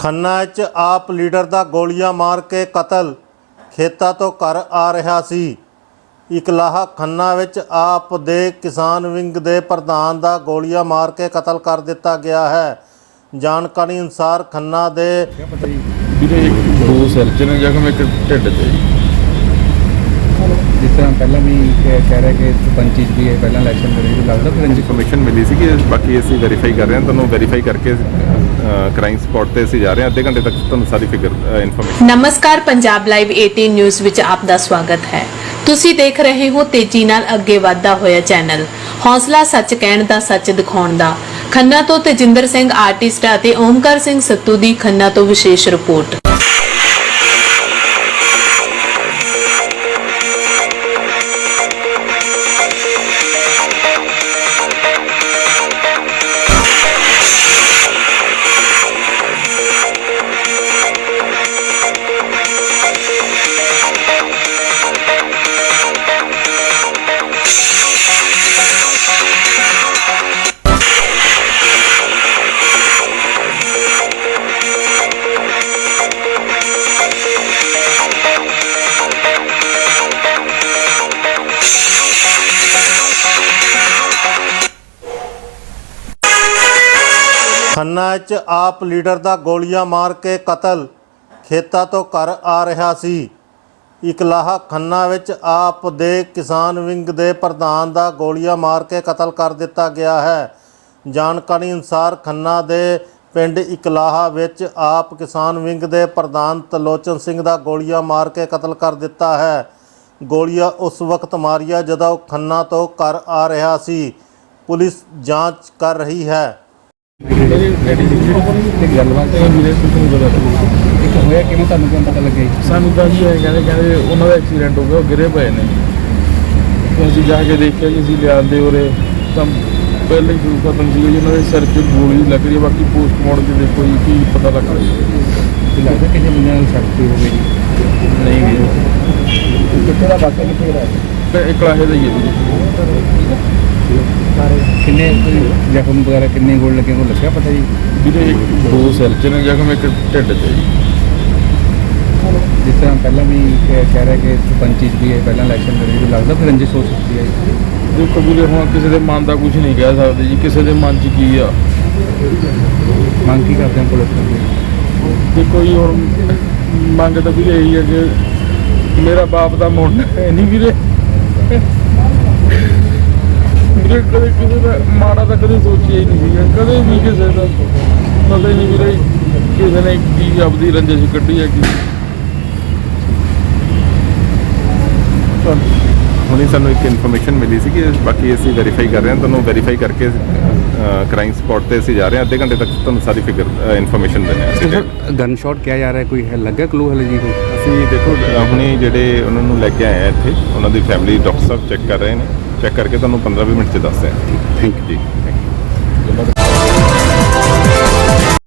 ਖੰਨਾ 'ਚ ਆਪ ਲੀਡਰ ਦਾ ਗੋਲੀਆਂ ਮਾਰ ਕੇ ਕਤਲ ਖੇਤਾਂ ਤੋਂ ਘਰ ਆ ਰਿਹਾ ਸੀ। ਇਕਲਾਹਾ ਖੰਨਾ ਵਿੱਚ ਆਪ ਦੇ ਕਿਸਾਨ ਵਿੰਗ ਦੇ ਪ੍ਰਧਾਨ ਦਾ ਗੋਲੀਆਂ ਮਾਰ ਕੇ ਕਤਲ ਕਰ ਦਿੱਤਾ ਗਿਆ ਹੈ। ਜਾਣਕਾਰੀ ਅਨੁਸਾਰ ਖੰਨਾ ਦੇ ਵੀਰੇ ਇੱਕ ਦੋ ਸਿਰ ਚ ਨੇ ਜ਼ਖਮ ਇੱਕ ਢਿੱਡ 'ਚ ਜੀ। ਜਿਸ ਤਰ੍ਹਾਂ ਪਹਿਲਾਂ ਵੀ ਕਹਿ ਕਹਿ ਰਿਹਾ ਕਿ ਸਰਪੰਚੀ 'ਚ ਵੀ ਇਹ ਪਹਿਲਾਂ ਇਲੈਕਸ਼ਨ ਸੀ ਲੱਗਦਾ ਕਿ ਰੰਜਿਸ਼ ਇਨਫੋਰਮੇਸ਼ਨ ਮਿਲੀ ਸੀ ਕਿ ਬਾਕੀ ਅਸੀਂ ਵੈਰੀਫਾਈ ਕਰ ਰਹੇ ਹਾਂ ਤੁਹਾਨੂੰ ਵੈਰੀਫਾਈ ਕਰਕੇ ਕ੍ਰਾਈਮ ਸਪੌਟ ਤੇ ਅਸੀਂ ਜਾ ਰਹੇ ਹਾਂ। ਅੱਧੇ ਘੰਟੇ ਤੱਕ ਤੁਹਾਨੂੰ ਸਾਰੀ ਫਿਗਰ ਇਨਫੋਰਮੇਸ਼ਨ ਨਮਸਕਾਰ, ਪੰਜਾਬ ਲਾਈਵ 18 ਨਿਊਜ਼ ਵਿੱਚ ਆਪ ਦਾ ਸਵਾਗਤ ਹੈ। ਤੁਸੀਂ ਦੇਖ ਰਹੇ ਹੋ ਤੇਜ਼ੀ ਨਾਲ ਅੱਗੇ ਵਧਦਾ ਹੋਇਆ ਚੈਨਲ। ਹੌਸਲਾ ਸੱਚ ਕਹਿਣ ਦਾ, ਸੱਚ ਦਿਖਾਉਣ ਦਾ। ਖੰਨਾ ਤੋਂ ਤੇਜਿੰਦਰ ਸਿੰਘ ਆਰਟਿਸਟ ਅਤੇ ਓਮਕਾਰ ਸਿੰਘ ਸੱਤੂ ਦੀ ਖੰਨਾ ਤੋਂ ਵਿਸ਼ੇਸ਼ ਰਿਪੋਰਟ। ਖੰਨਾ 'ਚ ਆਪ ਲੀਡਰ ਦਾ ਗੋਲੀਆਂ ਮਾਰ ਕੇ ਕਤਲ, ਖੇਤਾਂ ਤੋਂ ਘਰ ਆ ਰਿਹਾ ਸੀ। ਇਕਲਾਹਾ ਖੰਨਾ ਵਿੱਚ ਆਪ ਦੇ ਕਿਸਾਨ ਵਿੰਗ ਦੇ ਪ੍ਰਧਾਨ ਦਾ ਗੋਲੀਆਂ ਮਾਰ ਕੇ ਕਤਲ ਕਰ ਦਿੱਤਾ ਗਿਆ ਹੈ। ਜਾਣਕਾਰੀ ਅਨੁਸਾਰ ਖੰਨਾ ਦੇ ਪਿੰਡ ਇਕਲਾਹਾ ਵਿੱਚ ਆਪ ਕਿਸਾਨ ਵਿੰਗ ਦੇ ਪ੍ਰਧਾਨ ਤਲੋਚਨ ਸਿੰਘ ਦਾ ਗੋਲੀਆਂ ਮਾਰ ਕੇ ਕਤਲ ਕਰ ਦਿੱਤਾ ਹੈ। ਗੋਲੀਆਂ ਉਸ ਵਕਤ ਮਾਰੀਆਂ ਜਦੋਂ ਖੰਨਾ ਤੋਂ ਘਰ ਆ ਰਿਹਾ ਸੀ। ਪੁਲਿਸ ਜਾਂਚ ਕਰ ਰਹੀ ਹੈ। ਸਾਨੂੰ ਤਾਂ ਜੀ ਇਹ ਕਹਿੰਦੇ ਕਹਿੰਦੇ ਉਹਨਾਂ ਦਾ ਐਕਸੀਡੈਂਟ ਹੋ ਗਿਆ ਉਹ ਗਿਰੇ ਪਏ ਨੇ। ਤੇ ਅਸੀਂ ਜਾ ਕੇ ਦੇਖਿਆ ਜੀ ਅਸੀਂ ਲਿਆਂਦੇ ਉਰੇ ਤਾਂ ਪਹਿਲੇ ਹੀ ਸ਼ੁਰੂ ਖਤਮ ਸੀ ਜੀ ਉਹਨਾਂ ਦੇ ਸਿਰ 'ਚ ਗੋਲੀ ਲੱਗ ਰਹੀ ਹੈ ਬਾਕੀ ਪੋਸਟਮਾਰਟਮ 'ਚ ਦੇਖੋ ਜੀ ਕੀ ਪਤਾ ਲੱਗ ਰਿਹਾ। ਜੀ ਲੱਗਦਾ ਕਿਸੇ ਬੰਦੇ ਨਾਲ ਸ਼ੱਕ ਕੋਈ ਹੋਵੇ ਜੀ। ਨਹੀਂ ਵੀਰੇ ਕਿੱਥੇ ਦਾ ਵਾਕਿਆ ਕਿੱਥੇ ਦਾ ਤੇ ਇੱਕ ਲਾਹੇ ਦਾ ਹੀ ਹੈ ਵੀਰੇ ਕਿੰਨੇ ਕੋਈ ਜ਼ਖਮ ਵਗੈਰਾ ਕਿੰਨੇ ਗੋਲ ਲੱਗੇ ਕੋ ਲੱਗਿਆ ਪਤਾ ਜੀ? ਵੀਰੇ ਦੋ ਸਿਰ 'ਚ ਨੇ ਜ਼ਖਮ ਇੱਕ ਢਿੱਡ 'ਚ ਜੀ। ਜਿਸ ਤਰ੍ਹਾਂ ਪਹਿਲਾਂ ਵੀ ਕਹਿ ਕਹਿ ਰਿਹਾ ਕਿ ਸਰਪੰਚੀ 'ਚ ਵੀ ਇਹ ਪਹਿਲਾਂ ਇਲੈਕਸ਼ਨ ਲੜੀ ਸੀ ਲੱਗਦਾ ਕਿ ਰੰਜਿਸ਼ ਹੋ ਸਕਦੀ ਹੈ ਜੀ? ਦੇਖੋ ਵੀਰੇ ਹੁਣ ਕਿਸੇ ਦੇ ਮਨ ਦਾ ਕੁਝ ਨਹੀਂ ਕਹਿ ਸਕਦੇ ਜੀ ਕਿਸੇ ਦੇ ਮਨ 'ਚ ਕੀ ਆ? ਮੰਗ ਕੀ ਕਰਦੇ ਹਾਂ ਪੁਲਿਸ ਤੋਂ? ਦੇਖੋ ਜੀ ਹੁਣ ਮੰਗ ਤਾਂ ਵੀਰੇ ਇਹੀ ਹੈ ਕਿ ਮੇਰਾ ਬਾਪ ਦਾ ਮੁੰਡਾ ਹੈ ਨਹੀਂ ਵੀਰੇ। ਵੀਰੇ ਕਦੇ ਕਿਸੇ ਦਾ ਮਾੜਾ ਤਾਂ ਕਦੇ ਸੋਚਿਆ ਹੀ ਨਹੀਂ ਸੀਗਾ। ਕਦੇ ਵੀ ਕਿਸੇ ਦਾ ਪਤਾ ਹੀ ਨਹੀਂ ਵੀਰੇ ਕਿਸੇ ਨੇ ਕੀ ਆਪਦੀ ਰੰਜਿਸ਼ ਕੱਢੀ ਹੈ ਕੀ ਹੁਣੇ ਸਾਨੂੰ ਇੱਕ ਇਨਫੋਰਮੇਸ਼ਨ ਮਿਲੀ ਸੀ ਕਿ ਬਾਕੀ ਅਸੀਂ ਵੈਰੀਫਾਈ ਕਰ ਰਹੇ ਹਾਂ ਤੁਹਾਨੂੰ ਵੈਰੀਫਾਈ ਕਰਕੇ ਕ੍ਰਾਈਮ ਸਪੌਟ ਤੇ ਅਸੀਂ ਜਾ ਰਹੇ ਹਾਂ। ਅੱਧੇ ਘੰਟੇ ਤੱਕ ਤੁਹਾਨੂੰ ਸਾਰੀ ਫਿਗਰ ਇਨਫੋਰਮੇਸ਼ਨ ਦਿੰਦੇ ਹਾਂ। ਸਰ ਗਨ ਸ਼ਾਟ ਕਿਹਾ ਜਾ ਰਿਹਾ ਕੋਈ ਹੈ ਲੱਗਾ ਕਲੂ ਹਲੇ ਜੀ ਕੋਈ? ਅਸੀਂ ਦੇਖੋ ਹੁਣੇ ਜਿਹੜੇ ਉਹਨਾਂ ਨੂੰ ਲੈ ਕੇ ਆਏ ਆ ਇੱਥੇ ਉਹਨਾਂ ਦੀ ਫੈਮਿਲੀ ਡਾਕਟਰ ਸਾਹਿਬ ਚੈੱਕ ਕਰ ਰਹੇ ਨੇ। ਚੈੱਕ ਕਰਕੇ ਤੁਹਾਨੂੰ 15-20 ਮਿੰਟ ਚ ਦੱਸਦੇ ਹਾਂ ਥੈਂਕ ਯੂ ਜੀ